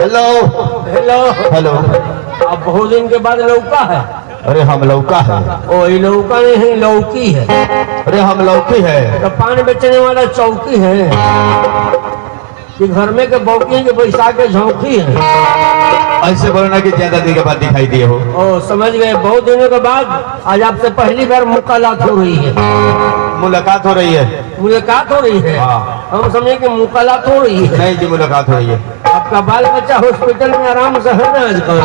Hello hello hello. अब बहुत दिन के बाद लौका है। अरे हम लौका है। ओ ये लौका नहीं लौकी है। अरे हम लौकी है। तो पान बेचने वाला चौकी है कि घर में के बौकी के बैसा के झोंकी है। ऐसे बोलना कि ज्यादा दिन के बाद दिखाई दिए हो। ओ समझ गए, बहुत दिनों के बाद आज आपसे पहली बार मुलाकात हो रही है। मुलाकात हो रही है। मुलाकात हो रही है। हाँ। हम समझे कि मुलाकात हो रही है। नहीं जी, मुलाकात हो रही है। आपका बाल बच्चा हॉस्पिटल में आराम से है ना आजकल?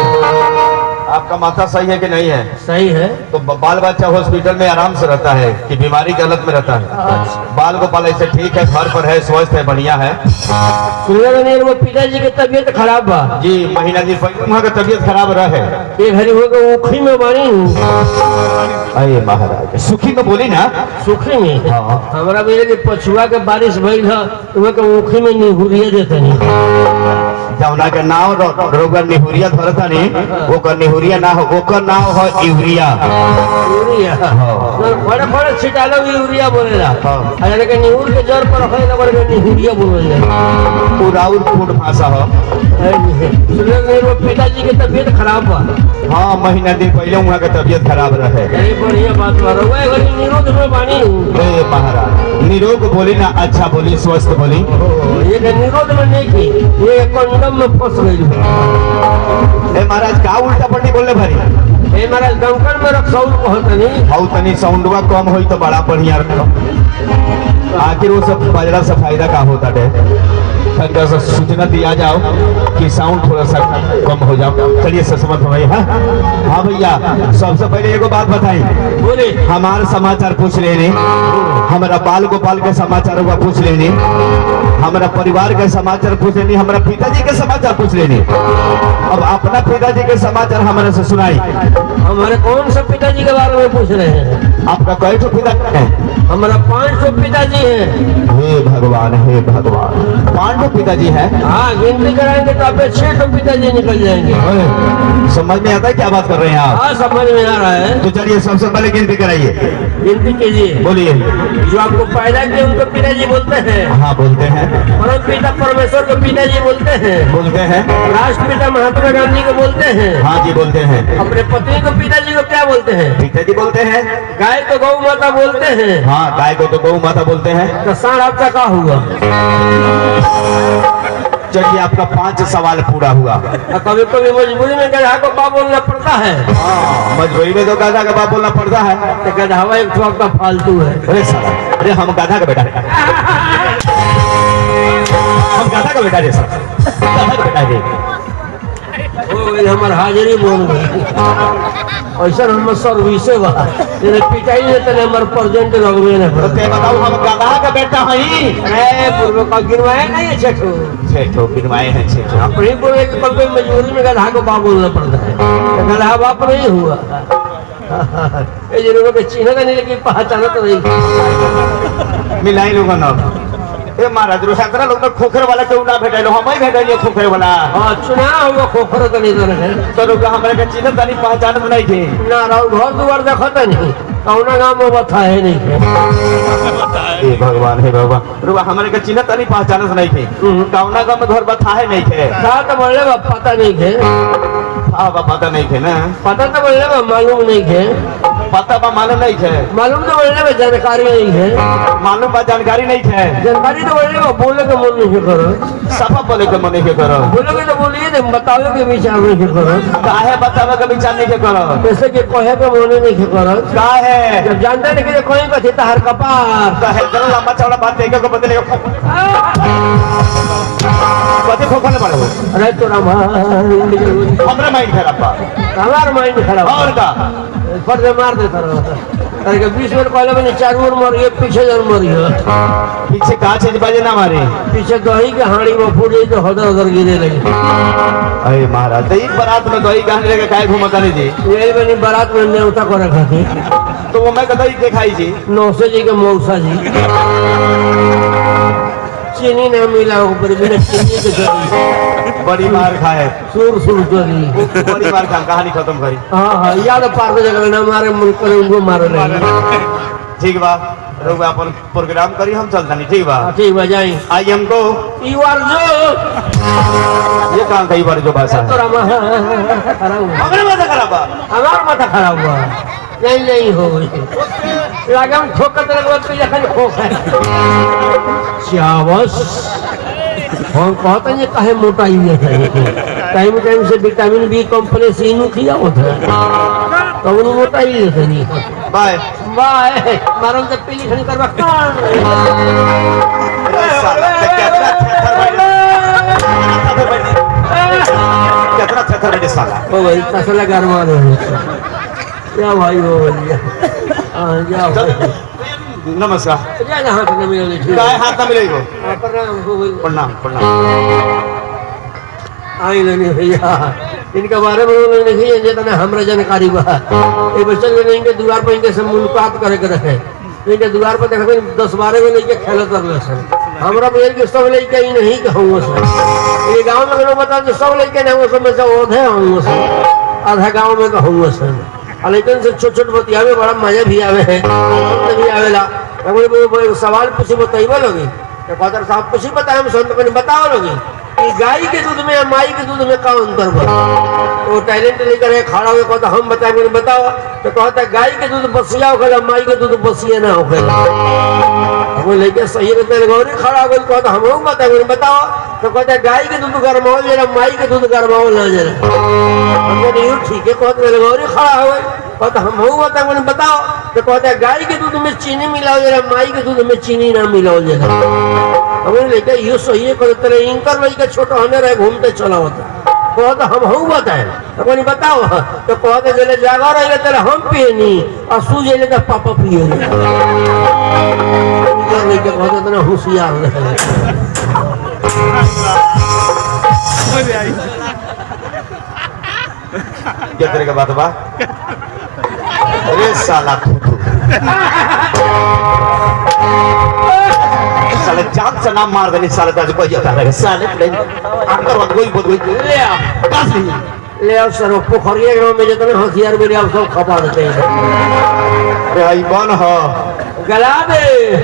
आपका माथा सही है कि नहीं है? सही है। तो बाल बच्चा हॉस्पिटल में आराम से रहता है कि बीमारी की हालत में रहता है? बाल गोपाल ऐसे ठीक है, घर पर है, स्वस्थ है, बढ़िया है। वो पिताजी की तबीयत खराब बा जी, महीना दिन पहले वहाँ का तबीयत खराब रहे। ये घड़ी हो गए उखी में बानी। अरे महाराज सुखी में बोली ना। सुखी में हाँ। हमारा मेरे के पछुआ के बारिश भइल है तो उखी में निहुरिया देते नहीं। जमुना के नाव रोगर निहुरिया धरता नहीं, ओकर निहुरिया ना हो, ओकर नाम हो यूरिया। यूरिया बड़े बड़े छिटालो यूरिया बोलेला। अरे के निहुर के जड़ पर है लगल के निहुरिया बोलेला। पूरा फूड भाषा हो। मेरे पिताजी की तबीयत खराब बा। हाँ, महीना दिन पहले वहाँ का तबीयत खराब रहे। अरे बढ़िया बात बा। रहुआ घड़ी निरोध में बानी। ए महाराज निरोग बोली ना, अच्छा बोली, स्वस्थ बोली। ये निरोध में नहीं की, ये कंडम में फंस गई। ए महाराज का उल्टा पट्टी बोलने भारी। ए महाराज दमकल में रक्सौल कहत नहीं। हाउ तनी साउंडवा कम होई तो बड़ा बढ़िया रखो। आखिर वो सब बजरा से फायदा का होता है? ठंडा सा सूचना दिया जाओ कि साउंड थोड़ा सा कम हो जाओ। चलिए समझ भाई। हाँ भैया, सबसे पहले एगो बात बताई। बोले हमारे समाचार पूछ लेने, हमारा बाल गोपाल के समाचार हुआ पूछ लेने, हमारा परिवार के समाचार पूछ लेनी, हमारा पिताजी के समाचार पूछ लेनी। अब अपना पिताजी के समाचार हमारे से सुनाई। हमारे कौन सा पिताजी के बारे में पूछ रहे हैं? आपका कई ठो पिता है? हमारा 500 पिताजी हैं। हे भगवान, हे भगवान, 5 पिताजी है। हाँ, गिनती कराएंगे तो आपके 6 पिताजी निकल जाएंगे। समझ में आता है क्या बात कर रहे हैं आप? हाँ समझ में आ रहा है। तो चलिए सबसे पहले गिनती कराइए। गिनती कीजिए। बोलिए। जो आपको पैदा किए उनको पिताजी बोलते हैं। हाँ बोलते हैं। परम पिता परमेश्वर को पिताजी बोलते हैं। बोलते हैं। राष्ट्रपिता महात्मा गांधी को बोलते हैं। हाँ जी बोलते हैं। अपने पत्नी को पिताजी को क्या बोलते हैं? पिताजी बोलते हैं। गाय को गौ माता बोलते हैं। हाँ, गाय को तो गौ माता बोलते हैं। तो सांड आपका क्या हुआ? चलिए आपका 5 सवाल पूरा हुआ। कभी कभी मजबूरी में गधा को बाप बोलना पड़ता है। हाँ, मजबूरी में तो गधा का बाप बोलना पड़ता है। तो गधावा एक ठो आपका फालतू है। अरे साला, अरे हम गधा का बेटा है। हम गधा का बेटा रे सर, गधा का बेटा है। हमार हाजिरी बोल गई। ऐसा हम सर्विसे बा तेरे पिटाई ने तने हमर प्रेजेंट लगवे ने। तो ते बताओ हम गधा का बेटा हई। ए पूर्व का गिरवाए नहीं है छेठो। छेठो गिरवाए हैं छेठो। अपनी बोले कि कभी मजबूरी में गधा को बाप बोलना पड़ता है। तो गधा बाप नहीं हुआ। ये जरूर के चिन्ह नहीं लेकिन पहचाना तो नहीं। मिलाई लोगों ना। ए महाराज रोशा लोग खोखरे वाला क्यों ना भेटल? हम ही भेटल खोखरे वाला। हां चुना हुआ खोखरे तो नहीं है। तो लोग हमरा के चिन्ह तनी पहचान में नहीं थे ना। राव घर दुआर देखत नहीं कौना नाम में बता है नहीं है। हे भगवान, हे भगवान, रुआ हमारे के चिन्ह तनी पहचान से नहीं थे। कौना गांव में घर बता है नहीं थे। का तो बोले बा पता नहीं है। हां बा पता नहीं थे ना। पता तो बोले बा मालूम नहीं है। पता बा मालूम नहीं थे। मालूम तो बोले बा जानकारी नहीं है। मालूम बा जानकारी नहीं थे। जानकारी तो बोले बा बोले के मन नहीं करो। सब बोले के मन नहीं करो। बोले के तो बोलिए ना, बतावे के विचार नहीं करो। काहे बतावे के विचार नहीं करो? जैसे कि कहे के मन नहीं करो। काहे? जब जानते नहीं कि कोई कथी तार कपार काहे जरा लंबा चौड़ा बात देके को बदले को कथी खोखले पड़े हो? अरे तोरा हमरा माइंड खराब बा। हमार माइंड खराब और का फट से मार देता रहा। अरे के 20 मिनट पहले मैंने 4 बार मर गया, पीछे जरूर मर गया। पीछे का चीज बाजे ना मारे। पीछे दही के हांडी में फूट गई तो हदर हदर गिरे लगी। अरे महाराज तो एक बारात में दही कहां लेके काय घुमता नहीं जी? यही मैंने बारात में न्योता करे खाती। तो वो मैं कदई दिखाई जी। नौसे जी के मौसा जी चीनी ना मिला ऊपर बिना चीनी के जरी बड़ी मार खाए। सुर सुर जरी बड़ी मार खा कहानी खत्म करी। हाँ हाँ याद पार जगह ना मारे मुल्क पर उनको मारे नहीं। ठीक बा। रहुआ अपन प्रोग्राम करी हम चलता नहीं ठीक बा ठीक बा जाई आई हमको यू आर जो ये कहाँ कई बार जो भाषा है तोरा खराब हुआ हमारे माथा खराब बा हमार माथा खराब हुआ नहीं हो लगम ठोकत लगवा तो जखन खोख है चावस हम कहते हैं काहे मोटाई है टाइम टाइम से विटामिन बी कॉम्प्लेक्स इनू खिया होता है तब उन्हें मोटाई लेते नहीं बाय बाय मारम से पीली खनी करवा कितना थर बैठे साला ओ भाई कसला गरमा रहे क्या भाई हो भैया हां जाओ नमस्कार जा जहां से मिले ठीक काय हाथ ना मिलेगो प्रणाम हो भाई प्रणाम प्रणाम आई नहीं भैया इनके बारे में उन्होंने नहीं जितना हमरा जानकारी बा ये बच्चन के इनके द्वार पर इनके से मुलाकात करे के रहे इनके द्वार पर देखते 10-12 में लेके खेलत रहले सर हमरा बेर के सब लेके ही नहीं कहूँ सर ये गांव में लोग बता जो सब लेके नहीं वो सब में से ओधे हूँ सर आधा गांव में कहूँ सर लेकिन से छोट छोट बतिया में बड़ा मजा भी आवे है भी आवेला वो सवाल पूछे बताइबो लोगी तो फादर साहब कुछ ही बताए हम संत को बताओ लोगी कि गाय के दूध में माई के दूध में का अंतर बा वो टैलेंट लेकर है खड़ा हुए कहता हम बताए मैंने बताओ तो कहता गाय के दूध बसिया होगा माई के दूध बसिया ना होगा वो लेके सही रहते गौरी खड़ा हो गई कहता हम बताए मैंने बताओ तो कहता गाय के दूध गरमाओ जरा माई के दूध गरमाओ ना जरा हमने यूं ठीक है कहते गौरी खड़ा हो गई कहता हम बताए मैंने बताओ तो कहता गाय के दूध में चीनी मिलाओ जरा माई के दूध में चीनी ना मिलाओ जरा हमें लेके यू सही है कहते रहे इंकर लेके छोटा होने रहे घूमते चला होता कहता हम बताए अपनी बताओ तो कहते जले जागा रहे तेरे हम पिए नहीं और सू जले तो पापा पिए लेके कहते इतना होशियार रहे क्या तेरे का बात बा अरे साला थूथू साले जान से नाम मार देनी साले ताज कोई जाता है साले आकर वक्त कोई बोल कोई ले आओ कास नहीं ले आओ सर पोखरिया गांव में जितने होशियार मेरे आप सब खपा देते हैं अरे भाई कौन हो गला दे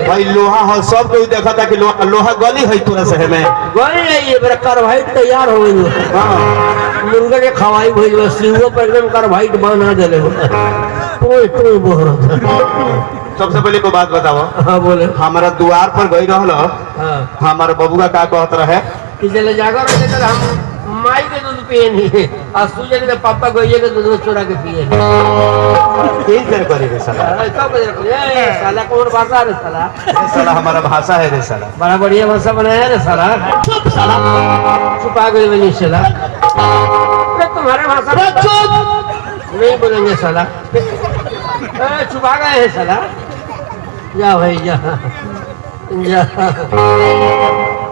भाई लोहा हो सब कोई देखा था कि लोहा गली है तूने शहर में गोली नहीं है मेरा कार्बाइड तैयार हो गई हाँ मुर्गा के खवाई भइल बा सिंगो पर एकदम कार्बाइड बना देले टोय बोल सबसे पहले को बात बताओ हाँ बोले हमारा द्वार पर गई रहल हाँ हमारे बबुआ का कहत रहे कि जले जागर होते तर हम माई के दूध पिए नहीं और सूझे के पापा गइए के दूध में चोरा के पिए तीन देर करेगा साला साला कौन भाषा रे साला साला हमारा भाषा है रे साला बड़ा बढ़िया भाषा बनाया रे साला चुप साला छुपा गए बनी साला तुम्हारे भाषा चुप नहीं बोलेंगे साला छुपा गए हैं साला जा भाई जा जा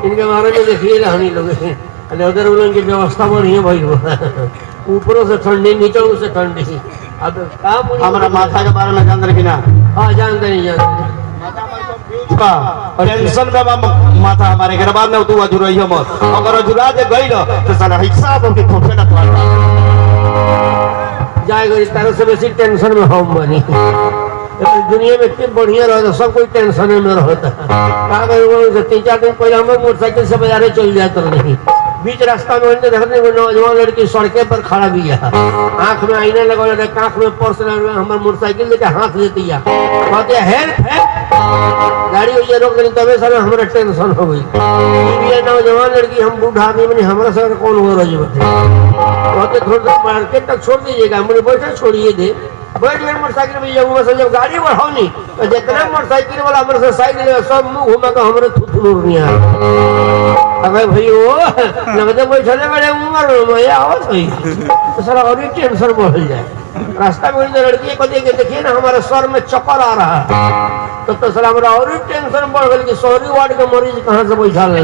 इनके बारे में देखिए रहनी लोग उधर उनकी व्यवस्था बढ़िया भाई ऊपरों से ठंडी नीचे से ठंडी अब काम हमारा माथा के बारे में जान रही ना हाँ जानते नहीं जानते टेंशन में माथा हमारे घर बाद में तू अजुरई हम अगर अजुरा जे गई ना तो साला हिसाब के ठोके ना जाएगा इस तरह से बेसी टेंशन में हम बनी दुनिया में इतनी बढ़िया रहता सब कोई टेंशन में रहता है 3-4 दिन पहले हम मोटरसाइकिल से बाजारे चल जाते नहीं बीच रास्ता में देखते नौजवान लड़की सड़के पर खड़ा भी है आंख में आईना लगा आंख में पर्स हमारे मोटरसाइकिल लेके हाथ देती है कहते हेल्प है गाड़ी वही रोक देनी तबे सर हमारा टेंशन हो गई नौजवान लड़की हम बूढ़ा आदमी बनी हमारा सर कौन हो रही कहते थोड़ा मार्केट तक छोड़ दीजिएगा मुझे बैठे छोड़िए दे बैठ गए मोटरसाइकिल में जाऊंगा सर जब गाड़ी बढ़ाओ नहीं तो जितना मोटरसाइकिल वाला हमारे से साइड ले सब मुंह घुमा कर हमारे थुथुर नहीं अगर भाई वो लगते बैठे बड़े उम्र में आओ सही तो सर और भी टेंशन बढ़ जाए रास्ता में लड़की को देखे देखिए ना हमारे सर में चक्कर आ रहा है तो सर हमारा और भी टेंशन बढ़ गई कि 100 वार्ड के मरीज कहाँ से बैठा ले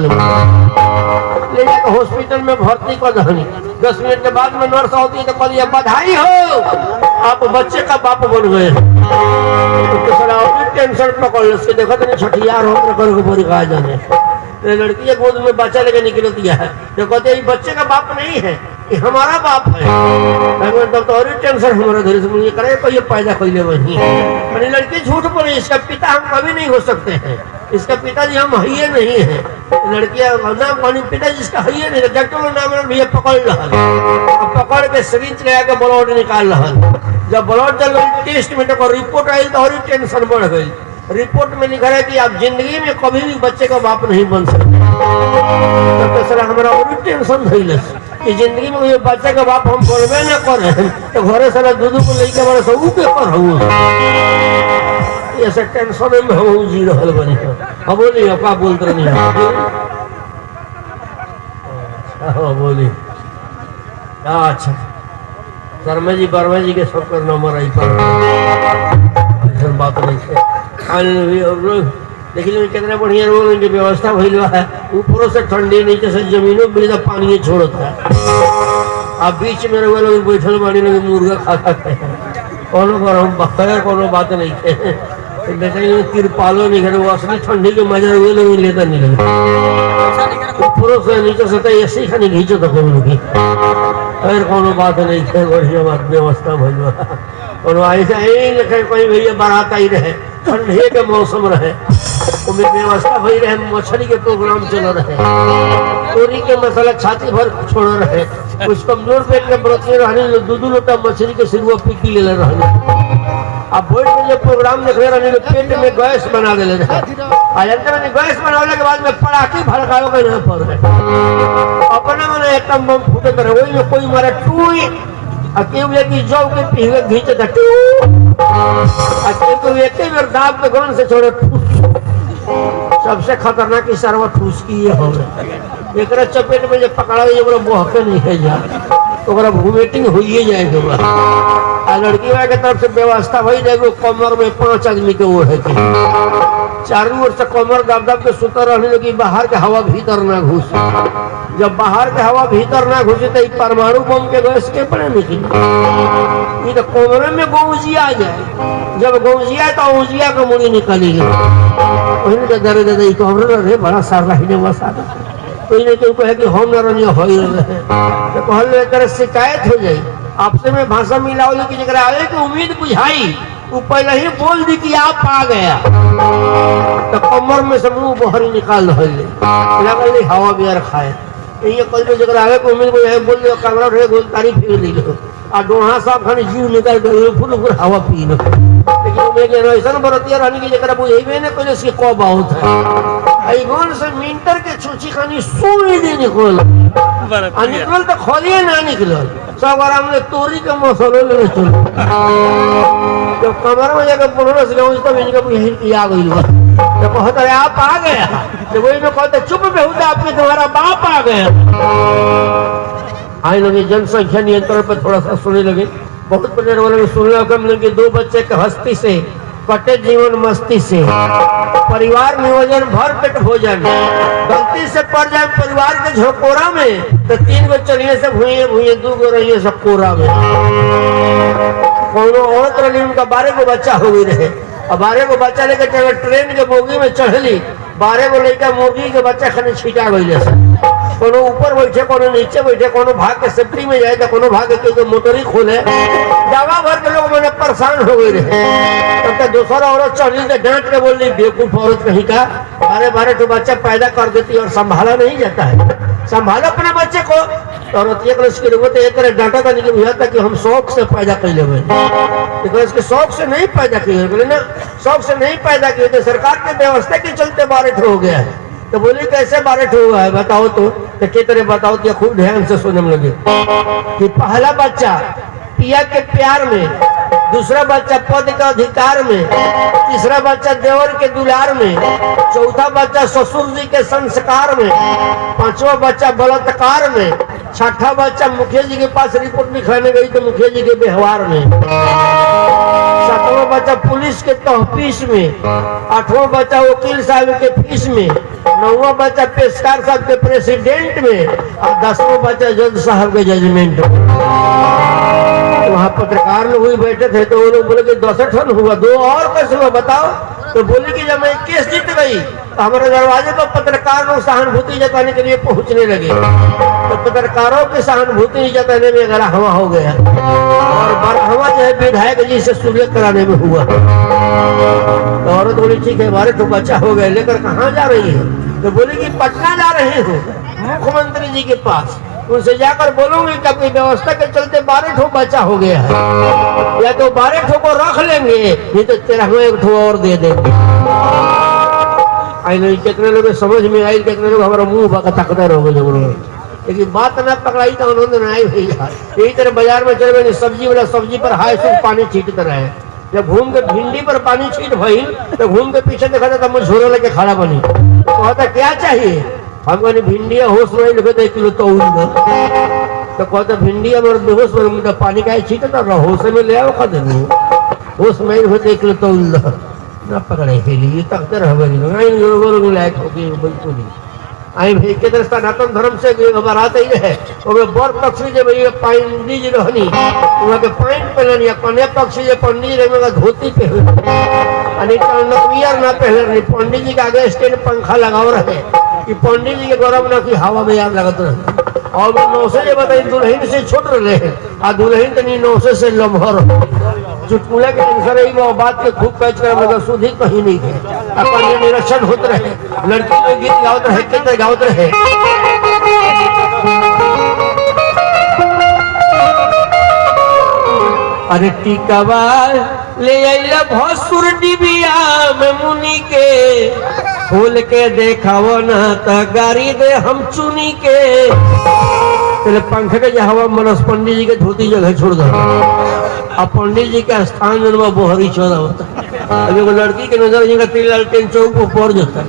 जाकर हॉस्पिटल में भर्ती कर दहनी 10 मिनट के बाद में नर्स होती है तो कहलिए बधाई हो आप बच्चे का बाप बन गए तो सर और भी टेंशन पकड़ लो उसके देखो तो छठियार हो करोगे पूरी कहा जाने लड़की के गोद में बच्चा लेके निकलती है तो कहते हैं बच्चे का बाप नहीं है कि हमारा बाप है। तब तो और टेंशन हमारा धीरे से मुझे करे तो ये पैदा कैले वही है। लड़की झूठ बोले, इसका पिता हम कभी नहीं हो सकते हैं, इसका पिताजी हम है नहीं है। लड़कियां नाम पानी पिताजी इसका है नहीं, डॉक्टर नाम भैया पकड़ रहा, पकड़ के सिरिंज लगा के ब्लड निकाल रहा। जब ब्लड चल गई टेस्ट में तो रिपोर्ट आई तो और टेंशन बढ़ गई। रिपोर्ट में लिखा है कि आप जिंदगी में कभी भी बच्चे का बाप नहीं बन सकते। तब तो सर हमारा और टेंशन धैल कि जिंदगी में ये बच्चे का बाप हम बनबे न करे तो घरे सारा दूध को लेके बड़ा सब के कर ऐसे टेंशन में हम जी रहा बनी। अब बोली का बोलते नहीं बोली अच्छा शर्मा जी वर्मा जी के सब कर नंबर आई पर बात नहीं है। देखिए कितना बढ़िया रोल की व्यवस्था भइल है। ऊपरों से ठंडी नीचे से जमीनों में पानी छोड़ता है। आप बीच में रहे लोग बैठल बाड़ी लगे मुर्गा खा के कोनो गरम बखर कोनो बात नहीं है। बेचारे तिरपालो नहीं करे, वो असली ठंडी के मजा हुए लोग लेता नहीं लगे। ऊपरों से नीचे से तो ऐसे ही खानी खींचो तो फिर कोनो बात नहीं है। बढ़िया बात व्यवस्था भइल और ऐसा ही लिखे कोई भैया बारात आई रहे, ठंडे के मौसम रहे, व्यवस्था भई रहे, मछली के प्रोग्राम चल रहे, तोरी के मसाला छाती भर छोड़ रहे, कुछ कमजोर पेट के व्रती रहने दूध लोटा मछली के सिरुआ पीकी ले रहने। अब बैठ के जब प्रोग्राम देख रहे रहने पेट में गैस बना दे रहे। मैंने गैस बनाने के बाद में पटाखे भड़काओ के न पड़ गए। अपना मैंने एकदम बम फूटे करे, वही में कोई मारा टूई अकेले की जौ के पीछे घींचे था अकेले एक बार दाब के गन से छोड़े सबसे खतरनाक की सर्व ठूस की ये हो गए। एक चपेट में जब पकड़ा ये बहके नहीं है जा तो वोमिटिंग हो ही जाएगा। लड़की वाले की तरफ से व्यवस्था वही जाएगी। कमर में 5 आदमी के वो है कि चारों ओर से कमर दब दब के सुतर रहने लगी, बाहर के हवा भीतर ना घुसे। जब बाहर के हवा भीतर ना घुसे तो परमाणु बम के गैस के पड़े निकली ये तो कमरे में गौजिया आ जाए। जब गौजिया तो ऊजिया का मुड़ी निकलेगी वही तो दरे दे कमरे रहे बड़ा सारा ही बसा कोई नहीं क्यों कहे कि हम न रही हो तो कहल तरह शिकायत हो जाए। आपसे में भाषा मिलाओ कि जरा आवे की उम्मीद बुझाई वो पहले ही बोल दी कि आप आ गया तो कमर में से मुंह बाहर निकाल रहे हवा बिहार खाए। ये कल जगह आगे को उम्मीद बुझाई बोल दिया कमरा रहे गोल तारीफ फिर दी लो और डोहा साहब खाने जीव निकाल कर फुल फुल हवा पी लो। लेकिन ऐसा बरतिया रहने की जगह बुझेबे न कोई इसकी को बहुत है ऐगोन से मिंटर के छुची खानी सुई दे निकल निकल तो खोलिए ना निकल सब आराम ने तोरी के मसाले ले चल तो कमर में जाकर बोलना से तो इनका यही आ गई तो कहता है आप आ गया तो वही में कहते चुप में होता आपके तुम्हारा बाप आ गया। आए लगे जनसंख्या नियंत्रण पर थोड़ा सा सुनने लगे। बहुत बड़े वाले सुनने कम लगे 2 बच्चे के हस्ती से कटे जीवन मस्ती से परिवार नियोजन भर पेट भोजन गलती से पड़ जाए परिवार के झोकोरा में तो 3 गो चलिए से भूये भूये 2 गो रहिए सब कोरा में। कोनो औरत रही उनका 12 गो बच्चा हो गई रहे और 12 गो बच्चा लेकर ट्रेन के बोगी में चढ़ली 12 गो लेकर मुर्गी के बच्चा खाने छिटा गई। कोनो ऊपर बैठे कोनो नीचे बैठे कोनो भाग के सेफ्टी में जाए तो कोनो भाग के मोटरी खोले दवा भर के लोग मैंने परेशान हो गए रहे। तब तक दूसरा औरत चढ़ी तो डांट के बोल रही बेवकूफ औरत कहीं का 12 तो बच्चा पैदा कर देती और संभाला नहीं जाता है। संभालो अपने बच्चे को औरत एक तरह डांटा था नहीं बुझा था कि हम शौक से पैदा कर ले इसके शौक से नहीं पैदा किए बोले ना शौक से नहीं पैदा किए तो सरकार के व्यवस्था के चलते 12 हो गया है। तो बोले कैसे 12 हुआ है बताओ तो किस तरह बताओ तो खूब ध्यान से सुनने लगे कि पहला बच्चा पिया के प्यार में, दूसरा बच्चा पद के अधिकार में, तीसरा बच्चा देवर के दुलार में, चौथा बच्चा ससुर जी के संस्कार में, 5वां बच्चा बलात्कार में, 6ठा बच्चा मुखिया जी के पास रिपोर्ट लिखाने गई तो मुखिया जी के व्यवहार में, 7वां बच्चा पुलिस के तहफीस में, 8वां बच्चा वकील साहब के फीस में, 9वां बच्चा पेशकार साहब के प्रेसिडेंट में और 10वां बच्चा जज साहब के जजमेंट में। वहाँ पत्रकार लोग हुई बैठे थे तो वो लोग बोले कि 10 हुआ 2 और कैसे हुआ बताओ। तो बोले कि जब मैं केस जीत गई तो हमारे दरवाजे पर पत्रकार लोग सहानुभूति जताने के लिए पहुंचने लगे। तो पत्रकारों की सहानुभूति जताने में गला हवा हो गया और बरहवा जो है विधायक जी से सुलह कराने में हुआ। तो औरत बोली ठीक है, 12 तो बच्चा हो गया, लेकर कहाँ जा रही है? तो बोली कि पटना जा रही हूँ मुख्यमंत्री जी के पास, उनसे जाकर बोलूंगी कि अपनी व्यवस्था के चलते 12 ठो बच्चा हो गया है, या तो 12 ठो को रख लेंगे, नहीं तो 13वां एक ठो और दे देंगे। आई नहीं, कितने लोग समझ में आई, कितने लोग हमारा मुंह तकते रहोगे जरूर, लेकिन बात ना पकड़ाई तो उन्होंने नहीं भैया। यही तरह बाजार में चले गए, सब्जी वाला सब्जी पर हाय सुख पानी छींटते रहे, जब घूम के भिंडी पर पानी छीट भई तो घूम के पीछे देखा था मुझे झोला लेके खड़ा बनी, कहता क्या चाहिए? हम कहने भिंडिया होश में लिखे थे 1 किलो तो तो कहते भिंडिया मेरे बेहोश में तो पानी का छीटे था होश में ले आओ, दे होश में होते 1 किलो तो ना पकड़े के लिए तकते रह गए लायक होगी बिल्कुल ही। आई भाई के तरह सनातन धर्म से बारात ही है, बर पक्षी जब पंडित जी रहनी वहाँ के पैंट पहननी, कन्या पक्षी जो पंडित जी धोती पहन ना पहले, पंडित जी के आगे स्टैंड पंखा लगाओ रहे कि पंडित जी के गौरव न की हवा में याद लगत रहे। और वो 9 से बताई दुल्हन से छोट रहे आ दुल्हन तनी 9 से लम्हर चुटकुला के अनुसार ही वो बात के खूब पैच कर मगर सुधी कहीं नहीं है। अपन निरीक्षण होते रहे, लड़की में गीत गावत रहे, कितने गावत रहे। अरे टिकवा ले आइला भसुर डिबिया में मुनि के, खोल के देखावो ना तो गाड़ी दे हम चुनी के। पहले पंखे के हवा मनस पंडित जी के धोती जगह छोड़ दो, अब पंडित जी के स्थान में बोहरी चौदह होता। अब एगो लड़की के नजर जिनका 3 लालटेन चौक को पड़ जाता,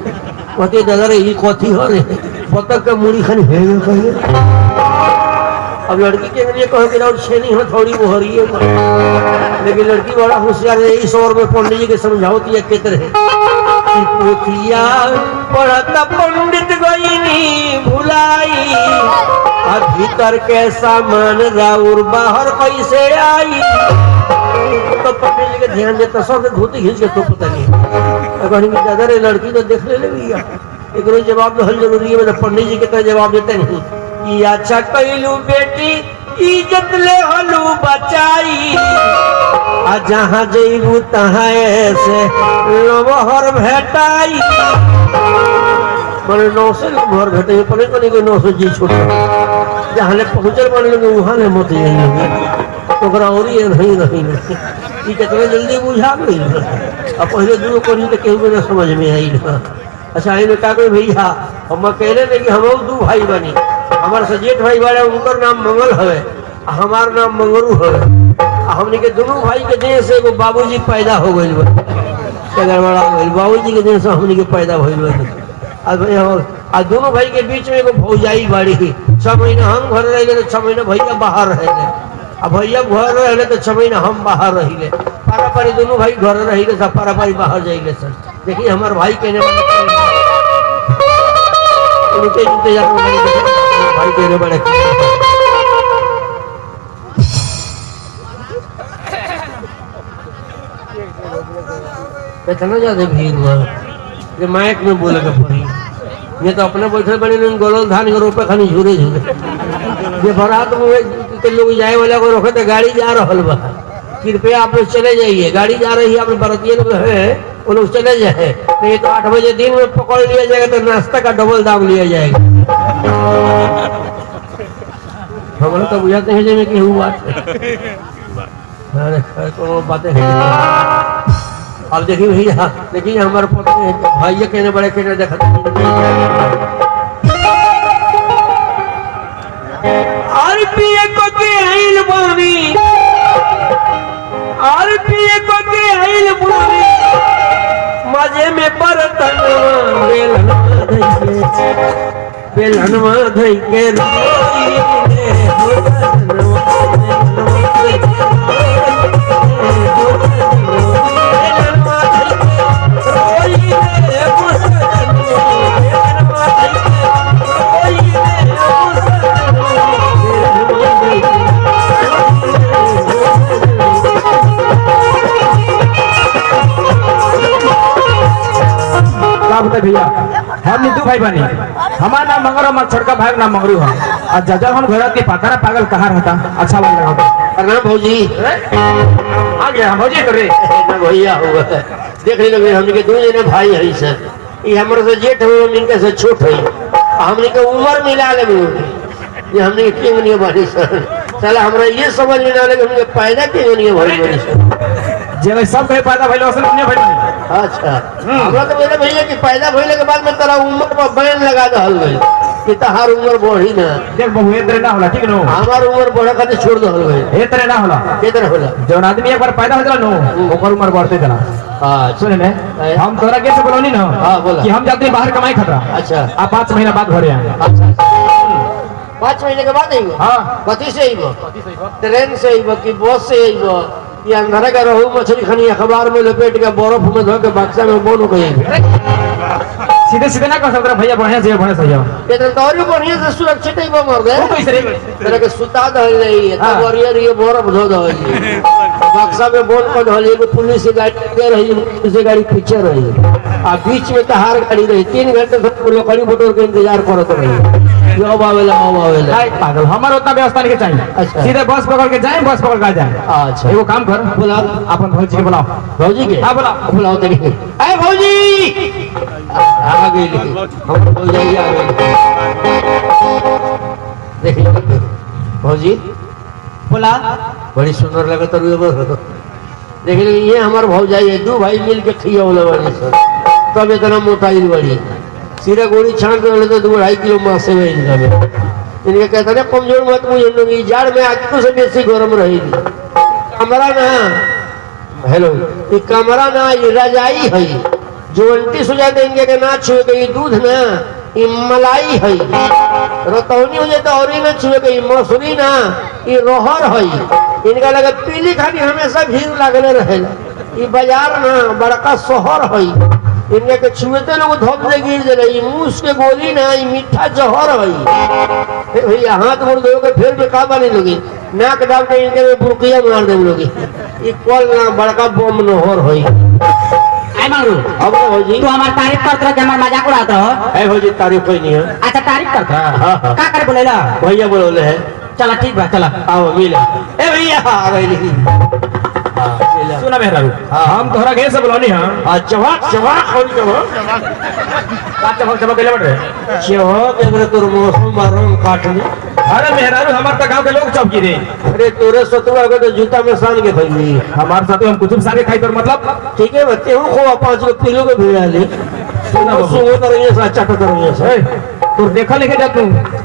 कहते दादा रे ये कथी हो रे, बतख का मुड़ी खानी है कहिए। अब लड़की के लिए कहो कि और छेनी हो थोड़ी बोहरी है, लेकिन लड़की बड़ा होशियार है, इस ओर में पंडित जी के समझावती है कितने पोथिया पढ़ता पंडित गईनी भुलाई, और भीतर के सामान राउर बाहर कैसे आई। तो पंडित जी के ध्यान देता सब धोती खींच के तो पता नहीं दादा रे लड़की तो देख ले भैया, एक जवाब तो हल जरूरी है, पंडित जी के तरह जवाब देते नहीं कि अच्छा कहलू बेटी इज्जत ले हलू बचाई, आ जहाँ जइबू तहाँ ऐसे लमहर भेटाई। मैंने 9 से लमहर भेटे पड़े को नहीं 9 से जी छोड़ जहाँ ले पहुँचल बने लगे वहाँ ले मत जाइए तो और ही नहीं रही ये कितना जल्दी बुझा गई। अब पहले दूर को नहीं तो केहू ना समझ में आई ना। अच्छा इन का कोई भैया हम अकेले नहीं, हम 2 भाई बनी, हमारे से जेठ भाई बड़े उनका नाम मंगल हवे, हमार नाम मंगरू हवे। हमने के दोनों भाई के देह से एगो बाबूजी पैदा हो गई, बाबूजी के देह से हमने के पैदा हो गई। आज दोनों भाई के बीच में एगो भौजाई बाड़ी, 6 महीना हम घर रहे तो 6 महीना भैया बाहर रहे, अब भैया घर रहे तो 6 महीना हम बाहर रही, पारा पारी दोनों भाई घर रही सब पारा पारी बाहर जाइले सर। देखिए हमारे भाई कहने भाई कहने बड़े इतना ज्यादा भीड़ हुआ कि माइक में बोले का पड़ी, ये तो अपने बैठे बने गोलल धान के रोपे खानी झूरे झूरे। ये बारात में के लोग जाए वाला को रोके तो गाड़ी जा रहा बा, कृपया आप लोग चले जाइए, गाड़ी जा रही है, अपने बरतिये लोग है वो लोग चले जाए, नहीं तो 8 बजे दिन में पकड़ लिया जाएगा तो नाश्ता का डबल दाम लिया जाएगा। हमारा तो बुझाते हैं जैसे कि बात बातें हैं। अब देखिए भैया, देखिए हमारे पत्नी भैया कहने बड़े कहने देखा को के आइल बानी, को के आइल बानी, मजे में बर्तनवा बेलनवा धई के भैया हमने 2 भाई बने, हमारा नाम मंगरू, हमारा छोटका भाई का नाम मंगरू है। और जब हम घर के पता ना पागल कहाँ रहता, अच्छा बात लगा। प्रणाम भौजी। आ गया हम भौजी कर रहे ना भैया हुआ देख ले लगे हमने के दो जने भाई है सर। ये हमारे से जेठ है, इनके से छोट है। हमने के उम्र मिला ले ये हमने क्यों नहीं बानी सर। चला हमरा ये समझ में ना लगे हमने पैदा क्यों नहीं भाई बानी सर। जे भाई सब कहे पैदा भइलो असल अपने भइलो। अच्छा हमरा तो बोले भैया कि पैदा भइले के बाद में तेरा उम्र पर बैन लगा दहल गई कि तहार उम्र बढ़ी ना। देख बबू ए तरह ना होला, ठीक नो। हमार उम्र बढ़े खातिर छोड़ दहल गई। ए तरह ना होला, के तरह होला जौन आदमी एक बार पैदा हो जाला नो ओकर उम्र बढ़ते जाला। हां सुन ने हम तोरा के से बोलनी ना हाँ, बोला। कि हम जाते हैं बाहर कमाई खतरा। अच्छा आ 5 महीना बाद घरे आए। अच्छा 5 महीने के बाद आइबो। हां कथी से आइबो? ट्रेन से आइबो कि बस से आइबो कि अंधारा का रहू मछली खानी अखबार में लपेट के बर्फ में धो के बक्सा में बोन गई। सीधे सीधे ना कह सकता भैया बढ़िया से बढ़िया सही है। ये तो और भी बढ़िया से सुरक्षित आइबो मर गए। वो कैसे रे? तेरे के सुता दहल रही है तब और ये बर्फ धो दहल बक्सा में बोन कर दहल। एगो पुलिस की गाड़ी आगे रही, पुलिस की गाड़ी पीछे रही आ बीच में तहार गाड़ी रही। 3 घंटे तक लकड़ी बटोर के इंतजार करत रही। यो आवेला भाई पागल हमारा उतना व्यवस्था नहीं चाहिए। अच्छा। सीधे बस पकड़ के जाए, बस पकड़ के जाए। अच्छा एगो काम कर, बुला अपन भौजी के बुलाओ। भौजी के हाँ बुलाओ। बुलाओ तनी। ए भौजी आ गई हम भौजी आ गई। देखिए भौजी बोला बड़ी सुंदर लगे तो देखिए ये हमारे भौजाई है। 2 भाई मिल के खियावले बड़ी सर तब इतना मोटाई बड़ी। सीधा गोली छान के तो 2-2.5 किलो मांस है इनका में। इनके कहते ना कमजोर मत मुझे लोग जाड़ में आगे से बेसी गरम रहेगी। कमरा ना हेलो ये कमरा ना ये रजाई है। जो अंटी सुझा देंगे कि ना छुए के ये दूध ना ये मलाई है। रतौनी हो जाए तो और ही ना छुए के ये मसूरी ना ये रोहर है। इनका लगा पीली खानी हमेशा भीड़ लगले रहे। ये बाजार ना बड़का शहर है। इनके के छुएते लोग धप से गिर जाए। मूस के गोली ना ये मीठा जहर है। भैया हाथ मुड़ दो के फिर में का बने लोगी नाक डाल के इनके में बुरकिया मार दे लोगी। ये कल ना बड़का बम नहर है। आई मांगरू अब भौजी तू हमार तारीफ करत रह के हमार मजाक उड़ाता हो। है भौजी तारीफ कोई नहीं है। अच्छा तारीफ करता हाँ, हाँ। का कर बोलेला? भैया बोले है चला ठीक बा चला। आओ मिला ए भैया आ गई मिला सुना मेहरा हाँ। हम तोहरा घेर से बुलानी हां। चमक चमक कौन चमक का चमक चमक के लेबट रे। चमक एबरे तोर मौसम मारम काटने। अरे मेहरा हमार त गांव के लोग चौकी रे। अरे तोरे सतुआ को तो जूता में सान के फैली। हमार साथ हम कुछ सागे खाई तोर मतलब ठीक है बच्चे हूं खो 5 किलो के भेड़ा ले सुना बाबू। सुनो तो ये सा चट तो ये सा ए तोर देखा लेके जा तू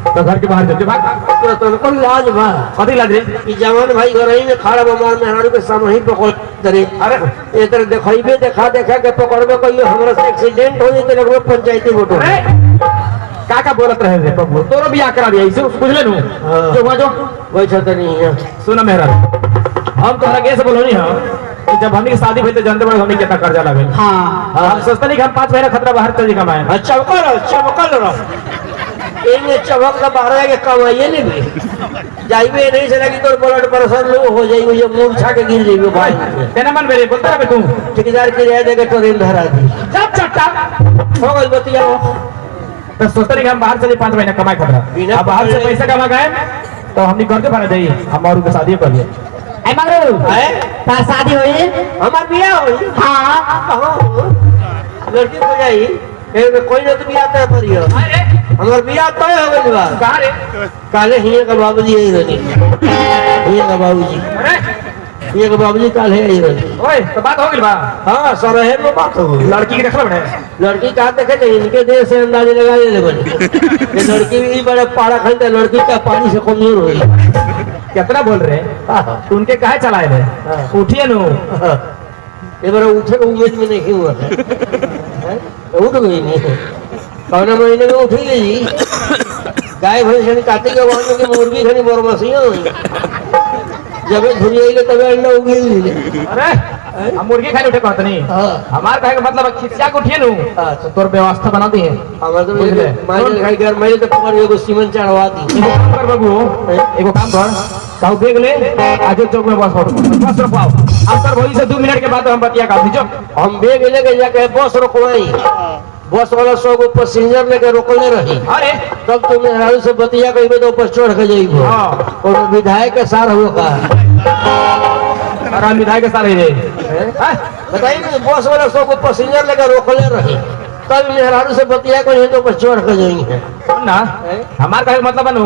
तो घर के बाहर जा भाग। तोरा तो कोई लाज बा कथी लाज रे? कि जवान भाई घर ही में खड़ा बमार में हरारू के सामने ही पकड़ दरे। अरे ए तरह देखइबे देखा के पकड़बे कहियो हमरा से एक्सीडेंट हो जइते लगबे पंचायती वोट अरे का बोलत रहे रे बबू तोरो बियाह करा दिया इसे बुझले नु। हाँ। जो जो वैसा तो नहीं है। सुना मेहरा हम तोहरा घेर से बोलनी हां कि जब हमनी के शादी भइल त जानते बड़े हमनी कितना कर्जा लागल। हां हम सोचते नहीं कि हम 5 महीना खतरा बाहर चल कमाए। अच्छा चमकल रहो इने चमक का बाहर आके कमाइए नहीं भी जाइबे नहीं चला कि तोर ब्लड प्रेशर लो हो जाई ये मूर्छा के गिर जाइबे भाई। तेना मन मेरे बोलता रे तू ठेकेदार की रह देके ट्रेन धरा दी सब चट्टा हो गई बतिया। तो सोचते नहीं कि हम बाहर चले 5 महीना कमाए खतरा। अब बाहर से पैसा कमा गए तो हमनी घर के भरा जाई हम और के शादी कर लिए। आई मांगरू है तार शादी होई? हमार बियाह होई। हां कहो लड़की हो जाई ए कोई ना तो बियाह तय करियो। अरे हमार बियाह तय हो गइल बा। कहां रे? काले हिये का बाबूजी यही रहनी हिये का बाबूजी अरे हिये का बाबूजी काले यही रहनी। ओए तो बात हो गई बा। हाँ सरहे में बात हो गई। लड़की के देखला बड़े लड़की कहा देखे नहीं इनके देह से अंदाजे लगा ले बनी ये लड़की भी बड़े पारा खंडे लड़की का पानी से कमजोर हुई। कितना बोल रहे तू उनके काहे चलाए रे? हाँ। उठिए नु ये बार उठे को उम्मीद में नहीं हुआ है उठ गई नहीं कौन महीने में उठी गई गाय भैंस काटे के वहां की मुर्गी खनी बरमसिया जब धुरी आई तब अंडा उगली। अरे हम मुर्गी खाने उठे कहत नहीं। हाँ। हमार कहे का मतलब खिसिया के उठिए नु हाँ। तो तोर व्यवस्था बना दी है। हमारे तो बुझले? मारे खाई घर मेरे तो पकड़ एगो सीमेंट चढ़वा दी। एगो काम कर बाबू एगो काम कर कहू देख ले आज चौक में बस बस रुकवाओ अब सर वही से 2 मिनट के बाद हम बतिया का दीजो। हम बेग लेके जाके बस रुकवाई बस वाला 100 गो पैसेंजर लेके रोकले रही अरे तब तुम मेहरारू से बतिया कहीं तो ऊपर चढ़ के जाइबो हाँ। और विधायक के सार हो का आराम विधायक के सारे रे बताइए ना बस वाला 100 गो पैसेंजर लेके रोकले रही तब मेहरारू से बतिया कहीं तो ऊपर चढ़ के जाएंगे सुन ना हमार कहे मतलब बनू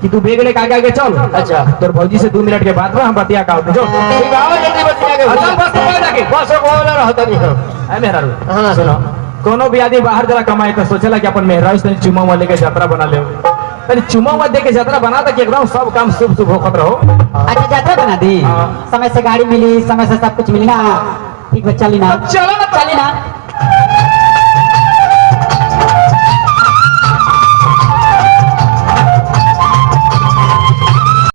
कि तू बेग लेके आगे चल अच्छा। तोर भौजी से 2 मिनट के बाद में हम बतिया का होते जो ठीक है आओ जल्दी बतिया के अच्छा बस तो जाके बस को वाला रहता नहीं हम है मेहरारू हाँ। सुनो कोनो भी आदमी बाहर जरा कमाए तो सोचेला कि अपन मेहरारू से चुमा हुआ लेके यात्रा बना ले तनी चुमा हुआ दे के यात्रा बना कि एकदम सब काम शुभ शुभ होकर रहो अच्छा यात्रा बना दी हाँ। समय से गाड़ी मिली समय से सब कुछ मिली ना ठीक है चली ना चलो ना चली ना